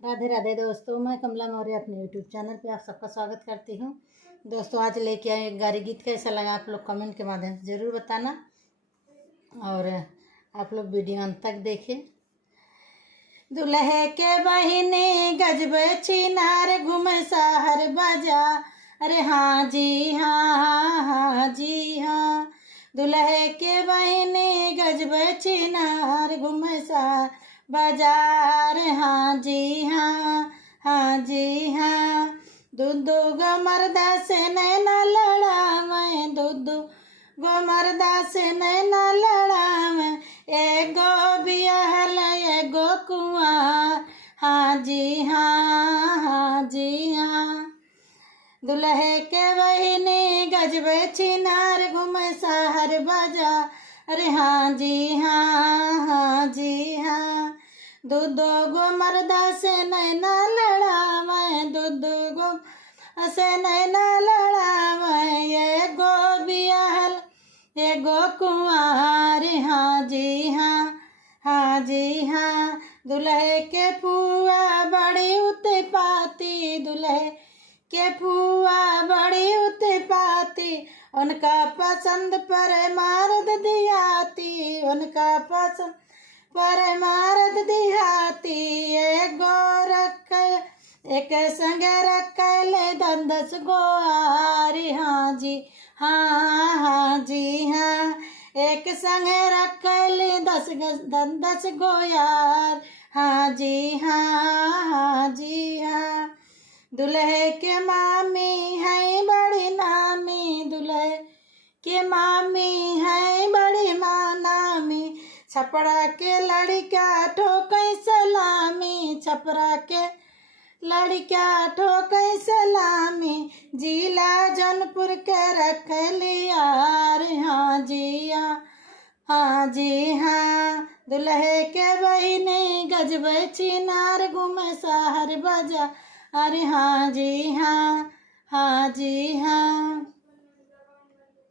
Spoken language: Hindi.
राधे राधे दोस्तों, मैं कमला मौर्य अपने यूट्यूब चैनल पे आप सबका स्वागत करती हूँ। दोस्तों आज लेके आए एक गारी गीत। कैसा लगा आप लोग कमेंट के माध्यम से ज़रूर बताना और आप लोग वीडियो अंत तक देखें। दुल्हे के बहिनी गजब चिनार घूमे शहर बाजा। अरे हाँ जी हाँ, हाँ जी हाँ। दुल्हे के बहिनी गजब चिनार घूमे शहर बाजार। हाँ जी हाँ, हाँ जी हाँ। दूधू गो मर्दा से नैना लड़ा मैं, दूधू गो मर्दा से नैना लड़ा मैं। एगो बियाहल एगो कुंवार। हाँ जी हाँ, हाँ जी हाँ। दुल्हे के बहिनी गजबे चिनार घूमे शहर बाजा। अरे हाँ जी हाँ, हाँ जी हाँ। दूधो गो मर्दा से नैना लड़ा मैं, दूधो गो से नैना लड़ा मैं। एगो बियाहल एगो कुंवार। हाँ जी हाँ, हाँ जी हाँ। दुल्हे के फुआ बड़ी उत्पाती, दुल्हे के फुआ बड़ी उत्पाती। उनका पसंद पर मारद दियाती, उनका पसंद पर मारद दिहाती। एगो रख एक संग रखल दंदस गोआरी। हाँ जी हाँ, हाँ जी हाँ। एक संग रखल दंदस गोयार। हाँ जी हाँ, हाँ जी हाँ। दुल्हे के मामी है बड़ी नामी, दुल्हे के मामी है बड़ी माँ नामी। छपरा के लड़का ठोकै सलामी, छपरा के लड़का ठोकै सलामी। जिला जौनपुर के रखल यार। हाँ जी हाँ, हाँ जी हाँ। दुल्हे के बहिनी गजब चिनार घूमे शहर बाजा। अरे हाँ जी हाँ, हाँ जी हाँ।